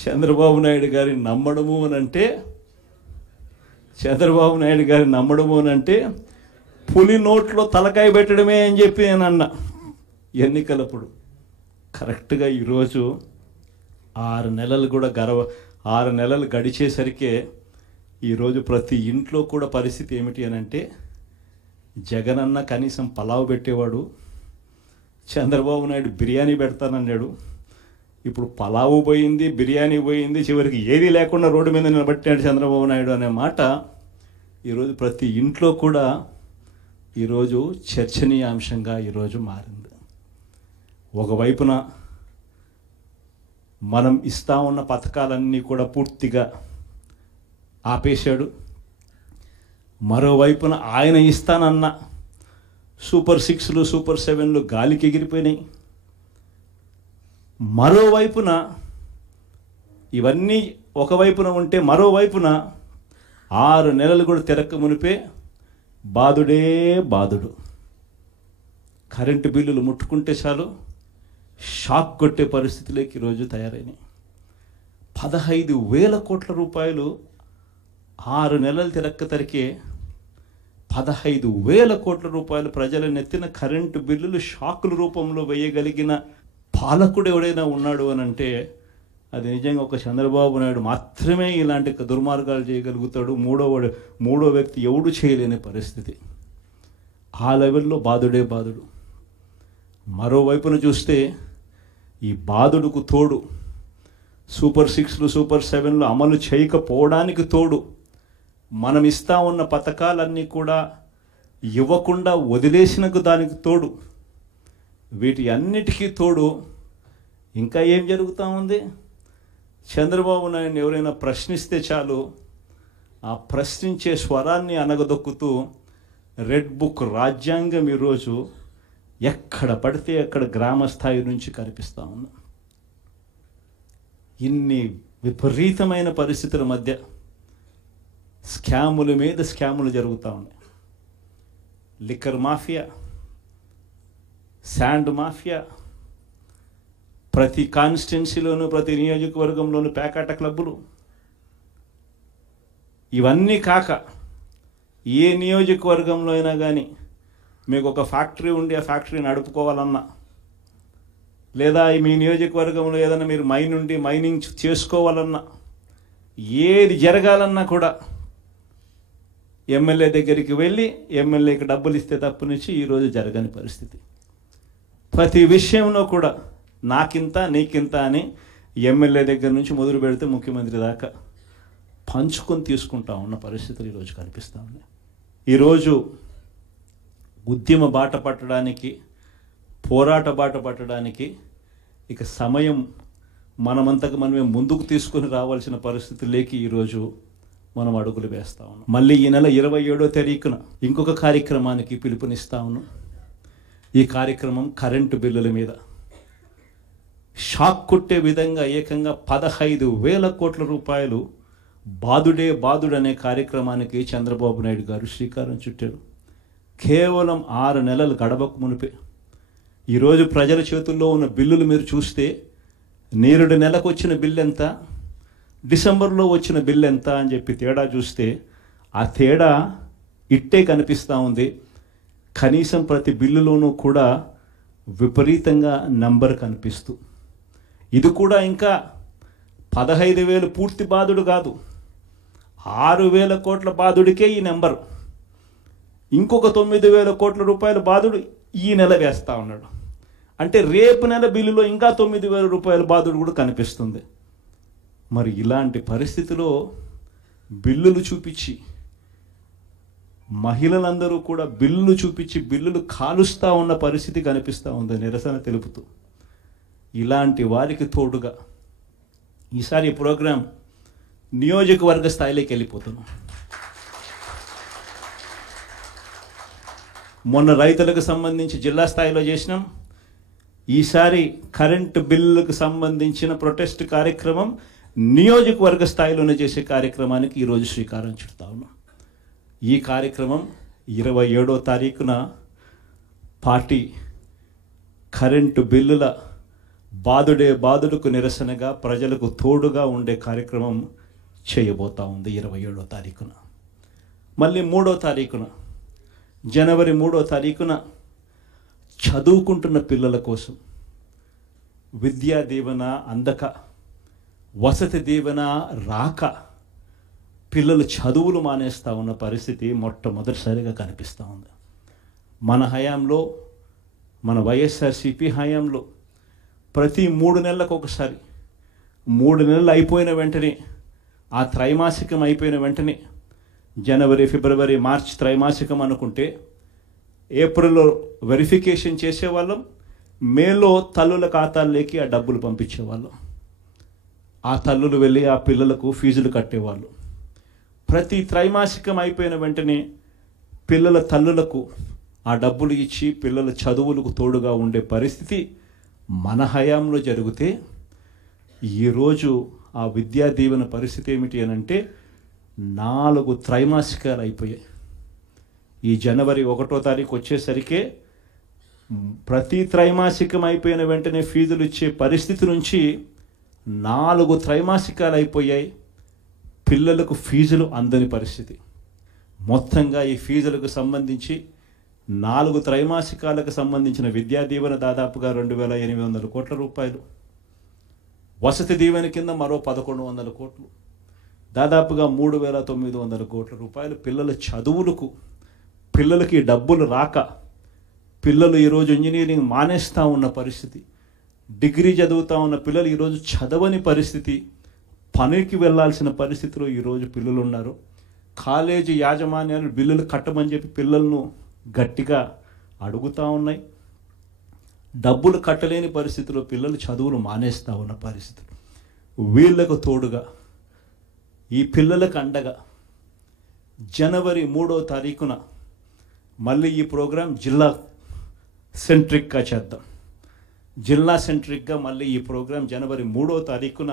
చంద్రబాబు నాయుడు గారిని నమ్మడము అని అంటే చంద్రబాబు నాయుడు గారిని నమ్మడము అని అంటే పులి నోట్లో తలకాయ పెట్టడమే అని చెప్పి నేను అన్నా ఎన్నికలప్పుడు. కరెక్ట్గా ఈరోజు 6 నెలలు కూడా 6 నెలలు గడిచేసరికే ఈరోజు ప్రతి ఇంట్లో కూడా పరిస్థితి ఏమిటి అని అంటే జగనన్న కనీసం పలావ్ పెట్టేవాడు, చంద్రబాబు నాయుడు బిర్యానీ పెడతానన్నాడు. ఇప్పుడు పలావు పోయింది, బిర్యానీ పోయింది, చివరికి ఏది లేకుండా రోడ్డు మీద నిలబట్టాడు చంద్రబాబు నాయుడు అనే మాట ఈరోజు ప్రతి ఇంట్లో కూడా ఈరోజు చర్చనీయాంశంగా ఈరోజు మారింది. ఒకవైపున మనం ఇస్తా ఉన్న పథకాలన్నీ కూడా పూర్తిగా ఆపేశాడు, మరోవైపున ఆయన ఇస్తానన్న సూపర్ 6లు సూపర్ 7లు గాలికి ఎగిరిపోయినాయి. మరోవైపున ఇవన్నీ ఒకవైపున ఉంటే మరోవైపున 6 నెలలు కూడా తిరక్క మునిపే బాధుడే బాధుడు. కరెంటు బిల్లులు ముట్టుకుంటే చాలు షాక్ కొట్టే పరిస్థితిలోకి ఈరోజు తయారైనాయి. 15,000 కోట్ల రూపాయలు 6 నెలలు తిరక్క తరికే 15,000 కోట్ల రూపాయలు ప్రజల నెత్తిన కరెంటు బిల్లులు షాకుల రూపంలో వేయగలిగిన పాలకుడు ఎవడైనా ఉన్నాడు అని అంటే అది నిజంగా ఒక చంద్రబాబు నాయుడు మాత్రమే ఇలాంటి దుర్మార్గాలు చేయగలుగుతాడు. మూడో వ్యక్తి ఎవడు చేయలేని పరిస్థితి. ఆ లెవెల్లో బాధుడే బాధుడు. మరోవైపున చూస్తే ఈ బాధుడుకు తోడు సూపర్ 6లు సూపర్ 7లు అమలు చేయకపోవడానికి తోడు మనం ఇస్తా ఉన్న పథకాలన్నీ కూడా ఇవ్వకుండా వదిలేసినకు దానికి తోడు వీటి అన్నిటికీ తోడు ఇంకా ఏం జరుగుతూ ఉంది? చంద్రబాబు నాయుడు ఎవరైనా ప్రశ్నిస్తే చాలు ఆ ప్రశ్నించే స్వరాన్ని అనగదొక్కుతూ రెడ్ బుక్ రాజ్యాంగం ఈరోజు ఎక్కడ పడితే అక్కడ గ్రామ స్థాయి నుంచి కనిపిస్తూ ఉంది. ఇన్ని విపరీతమైన పరిస్థితుల మధ్య స్కాముల మీద స్కాములు జరుగుతూ ఉన్నాయి. లిక్కర్ మాఫియా, శాండ్ మాఫియా, ప్రతి కాన్స్టిట్యున్సీలోనూ ప్రతి నియోజకవర్గంలోనూ పేకాట క్లబ్బులు, ఇవన్నీ కాక ఏ నియోజకవర్గంలో అయినా కానీ మీకు ఒక ఫ్యాక్టరీ ఉండి ఆ ఫ్యాక్టరీ నడుపుకోవాలన్నా లేదా మీ నియోజకవర్గంలో ఏదైనా మీరు మైన్ ఉండి మైనింగ్ చేసుకోవాలన్నా ఏది జరగాలన్నా కూడా ఎమ్మెల్యే దగ్గరికి వెళ్ళి ఎమ్మెల్యేకి డబ్బులు ఇస్తే తప్పు నుంచి ఈరోజు జరగని పరిస్థితి. ప్రతి విషయంలో కూడా నాకింత నీకింత అని ఎమ్మెల్యే దగ్గర నుంచి మొదలు పెడితే ముఖ్యమంత్రి దాకా పంచుకొని తీసుకుంటా ఉన్న పరిస్థితులు ఈరోజు కనిపిస్తూ ఉన్నాయి. ఈరోజు ఉద్యమ బాట పట్టడానికి, పోరాట బాట పట్టడానికి ఇక సమయం మనమంతకు మనమే ముందుకు తీసుకొని రావాల్సిన పరిస్థితుల్లోకి ఈరోజు మనం అడుగులు వేస్తూ ఉన్నాం. మళ్ళీ ఈ నెల 27వ తారీఖున ఇంకొక కార్యక్రమానికి పిలుపునిస్తా ఉన్నాం. ఈ కార్యక్రమం కరెంటు బిల్లుల మీద షాక్ కొట్టే విధంగా ఏకంగా 15,000 కోట్ల రూపాయలు బాధుడే బాధుడు అనే కార్యక్రమానికి చంద్రబాబు నాయుడు గారు శ్రీకారం చుట్టారు. కేవలం 6 నెలలు గడవకు మునిపే ఈరోజు ప్రజల చేతుల్లో ఉన్న బిల్లులు మీరు చూస్తే నేరుడు నెలకు వచ్చిన బిల్లు ఎంత, డిసెంబర్లో వచ్చిన బిల్లు ఎంత అని చెప్పి తేడా చూస్తే ఆ తేడా ఇట్టే కనిపిస్తూ ఉంది. కనీసం ప్రతి బిల్లులోనూ కూడా విపరీతంగా నంబర్ కనిపిస్తూ, ఇది కూడా ఇంకా 15,000 పూర్తి బాధుడు కాదు, 6,000 కోట్ల బాధుడికే ఈ నెంబర్. ఇంకొక 9,000 కోట్ల రూపాయల బాధుడు ఈ నెల వేస్తూ ఉన్నాడు. అంటే రేపు నెల బిల్లులో ఇంకా 9,000 రూపాయల బాధుడు కూడా కనిపిస్తుంది. మరి ఇలాంటి పరిస్థితిలో బిల్లులు చూపించి మహిళలందరూ కూడా బిల్లులు చూపించి బిల్లులు కాలుస్తూ ఉన్న పరిస్థితి కనిపిస్తూ ఉంది నిరసన తెలుపుతూ. ఇలాంటి వారికి తోడుగా ఈసారి ఈ ప్రోగ్రాం నియోజకవర్గ స్థాయిలోకి వెళ్ళిపోతున్నాం. మొన్న రైతులకు సంబంధించి జిల్లా స్థాయిలో చేసినాం. ఈసారి కరెంటు బిల్లులకు సంబంధించిన ప్రొటెస్ట్ కార్యక్రమం నియోజకవర్గ స్థాయిలోనే చేసే కార్యక్రమానికి ఈరోజు శ్రీకారం చుడతా ఉన్నాం. ఈ కార్యక్రమం 27వ తారీఖున పార్టీ కరెంటు బిల్లుల బాదుడే బాదుడుకు నిరసనగా ప్రజలకు తోడుగా ఉండే కార్యక్రమం చేయబోతా ఉంది 27వ తారీఖున. మళ్ళీ 3వ తారీఖున, జనవరి 3వ తారీఖున చదువుకుంటున్న పిల్లల కోసం విద్యా దీవెన అందక, వసతి దీవెన రాక పిల్లలు చదువులు మానేస్తూ ఉన్న పరిస్థితి మొట్టమొదటిసారిగా కనిపిస్తూ ఉంది. మన హయాంలో, మన వైఎస్ఆర్సీపీ హయాంలో ప్రతి 3 నెలలకు ఒకసారి, 3 నెలలు అయిపోయిన వెంటనే, ఆ త్రైమాసికం అయిపోయిన వెంటనే, జనవరి, ఫిబ్రవరి, మార్చ్ త్రైమాసికం అనుకుంటే ఏప్రిల్లో వెరిఫికేషన్ చేసేవాళ్ళం, మేలో తల్లుల ఖాతాల్లోకి ఆ డబ్బులు పంపించేవాళ్ళం. ఆ తల్లులు వెళ్ళి ఆ పిల్లలకు ఫీజులు కట్టేవాళ్ళు. ప్రతి త్రైమాసికం అయిపోయిన వెంటనే పిల్లల తల్లులకు ఆ డబ్బులు ఇచ్చి పిల్లల చదువులకు తోడుగా ఉండే పరిస్థితి మన హయాంలో జరిగితే, ఈరోజు ఆ విద్యా దీవెన పరిస్థితి ఏమిటి అని అంటే 4 త్రైమాసికాలు అయిపోయాయి. ఈ జనవరి 1వ తారీఖు వచ్చేసరికే ప్రతి త్రైమాసికం అయిపోయిన వెంటనే ఫీజులు ఇచ్చే పరిస్థితి నుంచి 4 త్రైమాసికాలు అయిపోయాయి. పిల్లలకు ఫీజులు అందని పరిస్థితి. మొత్తంగా ఈ ఫీజులకు సంబంధించి 4 త్రైమాసికాలకు సంబంధించిన విద్యా దీవెన దాదాపుగా 2,800 కోట్ల రూపాయలు, వసతి దీవెన కింద మరో 1,100 కోట్లు, దాదాపుగా 3,900 కోట్ల రూపాయలు పిల్లల చదువులకు. పిల్లలకి డబ్బులు రాక పిల్లలు ఈరోజు ఇంజనీరింగ్ మానేస్తూ ఉన్న పరిస్థితి, డిగ్రీ చదువుతూ ఉన్న పిల్లలు ఈరోజు చదవని పరిస్థితి, పనికి వెళ్ళాల్సిన పరిస్థితిలో ఈరోజు పిల్లలు ఉన్నారు. కాలేజీ యాజమాన్యాలు బిల్లులు కట్టమని చెప్పి పిల్లలను గట్టిగా అడుగుతూ ఉన్నాయి. డబ్బులు కట్టలేని పరిస్థితిలో పిల్లలు చదువులు మానేస్తూ ఉన్న పరిస్థితి. వీళ్లకు తోడుగా, ఈ పిల్లలకు అండగా జనవరి 3వ తారీఖున మళ్ళీ ఈ ప్రోగ్రాం జిల్లా సెంట్రిక్గా చేద్దాం. జిల్లా సెంట్రిక్గా మళ్ళీ ఈ ప్రోగ్రాం జనవరి 3వ తారీఖున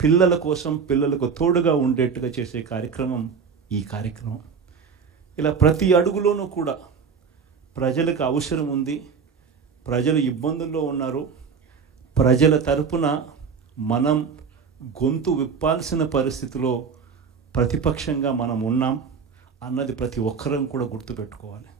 పిల్లల కోసం, పిల్లలకు తోడుగా ఉండేట్టుగా చేసే కార్యక్రమం ఈ కార్యక్రమం. ఇలా ప్రతి అడుగులోనూ కూడా ప్రజలకు అవసరం ఉంది, ప్రజలు ఇబ్బందుల్లో ఉన్నారు, ప్రజల తరపున మనం గొంతు విప్పాల్సిన పరిస్థితిలో ప్రతిపక్షంగా మనం ఉన్నాం అన్నది ప్రతి ఒక్కరం కూడా గుర్తుపెట్టుకోవాలి.